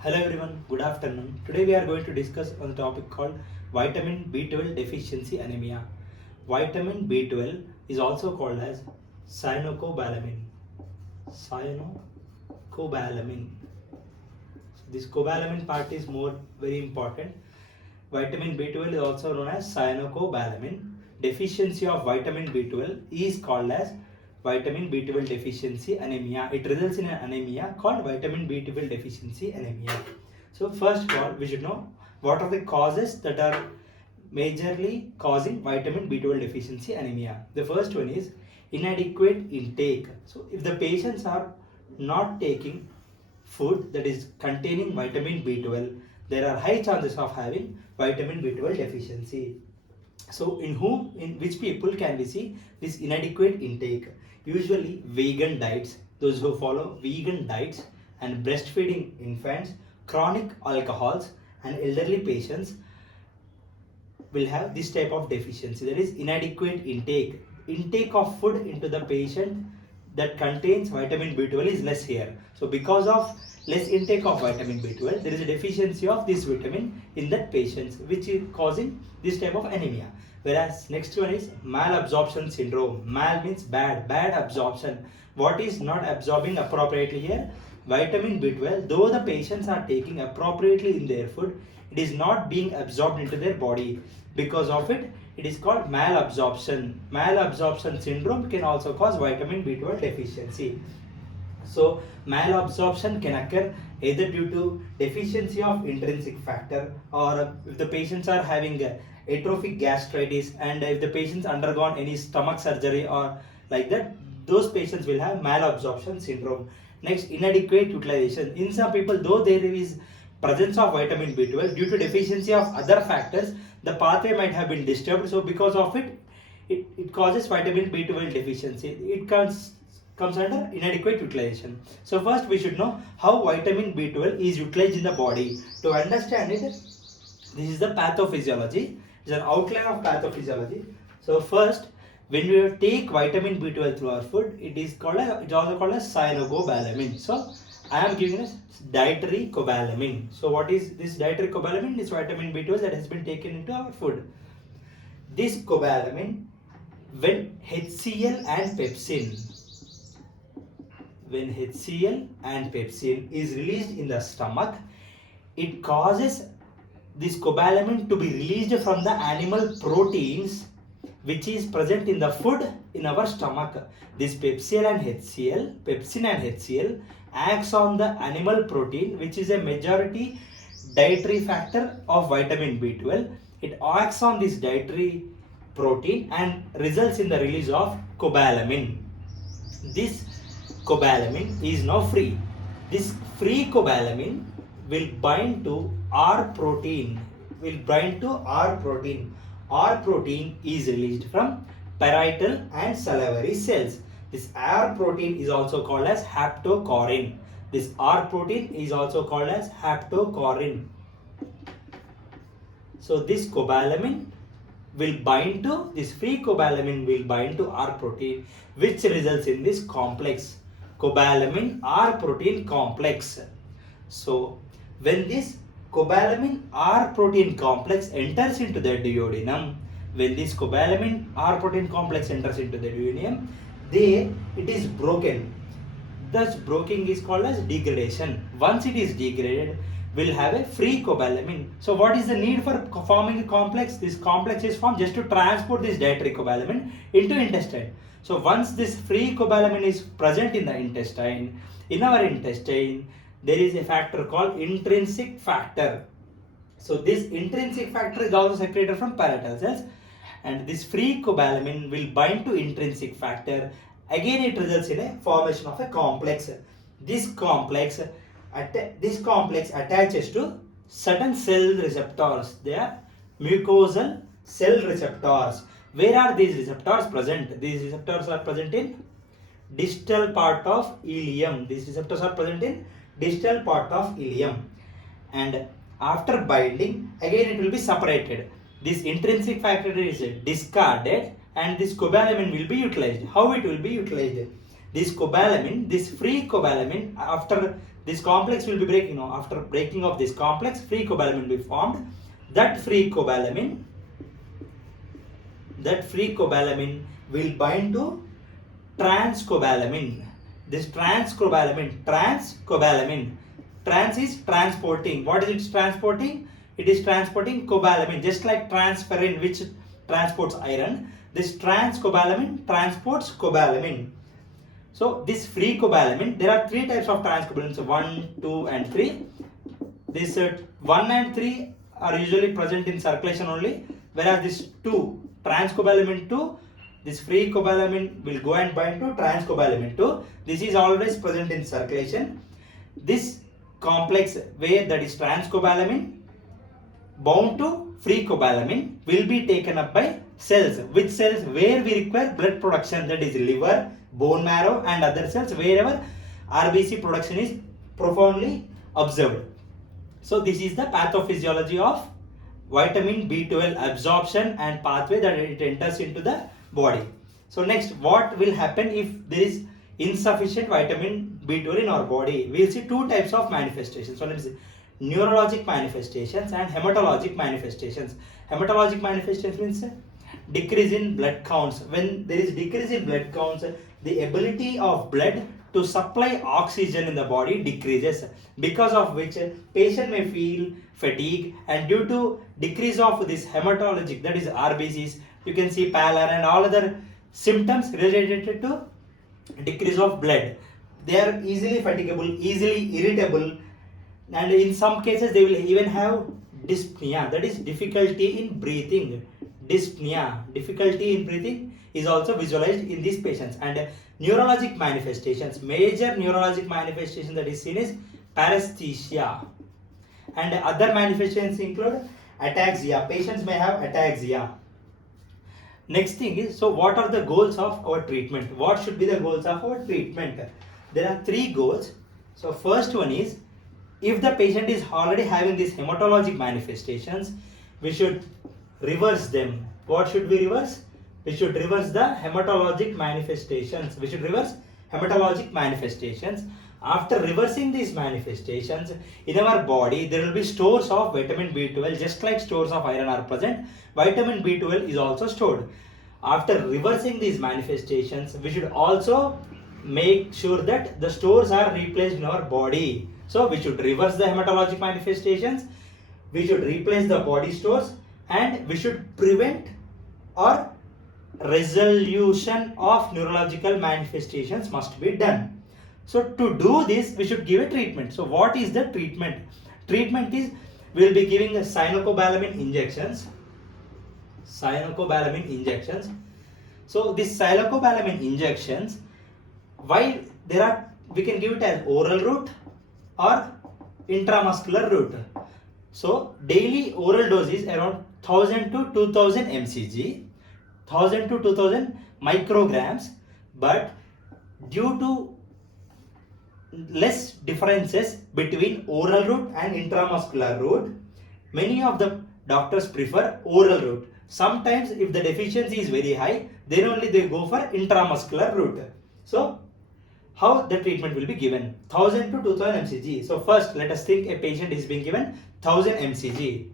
Hello everyone, good afternoon. Today we are going to discuss on the topic called vitamin B12 deficiency anemia. Vitamin B12 is also called as cyanocobalamin. Cyanocobalamin. This cobalamin part is very important. Vitamin B12 is also known as cyanocobalamin. Deficiency of vitamin B12 is called as vitamin B12 deficiency anemia. It results in an anemia called vitamin B12 deficiency anemia. So first of all, we should know what are the causes that are majorly causing vitamin B12 deficiency anemia. The first one is inadequate intake. So if the patients are not taking food that is containing vitamin B12, there are high chances of having vitamin B12 deficiency. So in which people can we see this inadequate intake? Usually vegan diets, those who follow vegan diets, and breastfeeding infants, chronic alcohols, and elderly patients will have this type of deficiency, that is inadequate intake of food into the patient that contains vitamin B12 is less here. So because of less intake of vitamin B12, there is a deficiency of this vitamin in that patients, which is causing this type of anemia. Whereas next one is malabsorption syndrome. Mal means bad absorption. What is not absorbing appropriately here? Vitamin B12, though the patients are taking appropriately in their food, it is not being absorbed into their body. Because of it, it is called malabsorption. Malabsorption syndrome can also cause vitamin B12 deficiency. So malabsorption can occur either due to deficiency of intrinsic factor, or if the patients are having atrophic gastritis, and if the patients undergone any stomach surgery or like that, those patients will have malabsorption syndrome. Next, inadequate utilization. In some people, though there is presence of vitamin B12, due to deficiency of other factors, the pathway might have been disturbed. So because of it causes vitamin B12 deficiency. It comes under inadequate utilization. So first we should know how vitamin B12 is utilized in the body. To understand it, this is the pathophysiology. It's an outline of pathophysiology. So first, when we take vitamin B12 through our food, it's also called as cyanocobalamin. So I am giving us dietary cobalamin. So what is this dietary cobalamin? It's vitamin B12 that has been taken into our food. This cobalamin, when HCl and pepsin is released in the stomach, it causes this cobalamin to be released from the animal proteins which is present in the food in our stomach. This pepsin and HCl acts on the animal protein, which is a majority dietary factor of vitamin B12. It acts on this dietary protein and results in the release of cobalamin. This cobalamin is now free. This free cobalamin will bind to R protein. R protein is released from parietal and salivary cells. This R protein is also called as haptocorrin. This R protein is also called as haptocorrin. So this cobalamin will bind to, this free cobalamin will bind to R protein, which results in this complex, cobalamin R protein complex. So when this cobalamin R protein complex enters into the duodenum, when this cobalamin R protein complex enters into the duodenum, there it is broken. Thus breaking is called as degradation. Once it is degraded, we'll have a free cobalamin. So what is the need for forming a complex? This complex is formed just to transport this dietary cobalamin into intestine. So once this free cobalamin is present in the intestine, there is a factor called intrinsic factor. So this intrinsic factor is also secreted from parietal cells, and this free cobalamin will bind to intrinsic factor. Again, it results in a formation of a complex. This complex attaches to certain cell receptors. They are mucosal cell receptors. Where are these receptors present? These receptors are present in distal part of ileum. These receptors are present in distal part of ileum, and after binding, again it will be separated. This intrinsic factor is discarded and this cobalamin will be utilized. How it will be utilized? This cobalamin, this free cobalamin, after this complex will be breaking, after breaking of this complex, free cobalamin will be formed. That free cobalamin will bind to transcobalamin. This transcobalamin, trans is transporting. What is it transporting? It is transporting cobalamin, just like transferrin which transports iron. This transcobalamin transports cobalamin. So this free cobalamin, there are three types of transcobalamins, 1, 2 and 3. This 1 and 3 are usually present in circulation only, whereas this 2, transcobalamin 2, this free cobalamin will go and bind to transcobalamin 2. This is always present in circulation. This complex where that is transcobalamin bound to free cobalamin will be taken up by cells. Which cells? Where we require blood production, that is liver, bone marrow and other cells, wherever RBC production is profoundly observed. So this is the pathophysiology of vitamin B12 absorption and pathway that it enters into the body. So next, what will happen if there is insufficient vitamin B12 in our body? We will see two types of manifestations. So let me see, neurologic manifestations and hematologic manifestations. Hematologic manifestations means decrease in blood counts. When there is decrease in blood counts, the ability of blood to supply oxygen in the body decreases, because of which patient may feel fatigue, and due to decrease of this hematologic, that is RBCs, you can see pallor and all other symptoms related to decrease of blood. They are easily fatigable, easily irritable, and in some cases they will even have dyspnea, that is difficulty in breathing. Dyspnea, difficulty in breathing, is also visualized in these patients. And neurologic manifestations, major neurologic manifestation that is seen is paresthesia, and other manifestations include ataxia. Patients may have ataxia. Next thing is, so what are the goals of our treatment? What should be the goals of our treatment? There are three goals. So first one is, if the patient is already having these hematologic manifestations, we should reverse them. What should we reverse? We should reverse the hematologic manifestations. After reversing these manifestations, in our body there will be stores of vitamin B12, just like stores of iron are present. Vitamin B12 is also stored. After reversing these manifestations, we should also make sure that the stores are replaced in our body. So we should reverse the hematologic manifestations, we should replace the body stores, and we should prevent or resolution of neurological manifestations must be done. So to do this, we should give a treatment. So what is the treatment? Treatment is, we will be giving cyanocobalamin injections. So this cyanocobalamin injections, while there are, we can give it as oral route or intramuscular route. So daily oral dose is around 1000 to 2000 mcg, 1000 to 2000 micrograms, but due to less differences between oral route and intramuscular route, many of the doctors prefer oral route. Sometimes if the deficiency is very high, then only they go for intramuscular route. So how the treatment will be given? 1000 to 2000 mcg. So first let us think a patient is being given 1000 mcg.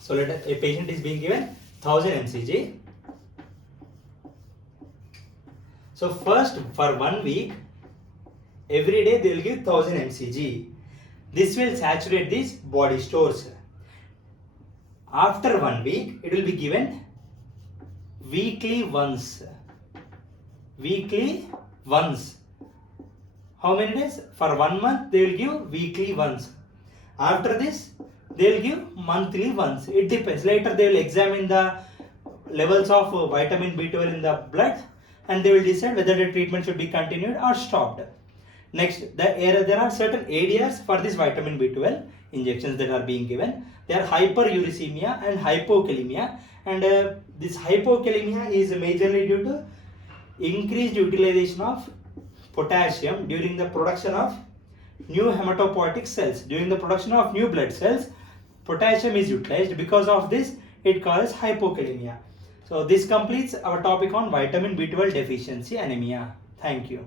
So a patient is being given 1000 mcg. So first, for 1 week, every day they will give 1000 mcg. This will saturate these body stores. After 1 week, it will be given weekly once. How many days? For 1 month, they will give weekly once. After this, they will give monthly once. It depends. Later, they will examine the levels of vitamin B12 in the blood, and they will decide whether the treatment should be continued or stopped. Next, there are certain areas for this vitamin B12 injections that are being given. They are hyperuricemia and hypokalemia, and this hypokalemia is majorly due to increased utilization of potassium during the production of new hematopoietic cells. During the production of new blood cells, potassium is utilized. Because of this, it causes hypokalemia. So this completes our topic on vitamin B12 deficiency anemia. Thank you.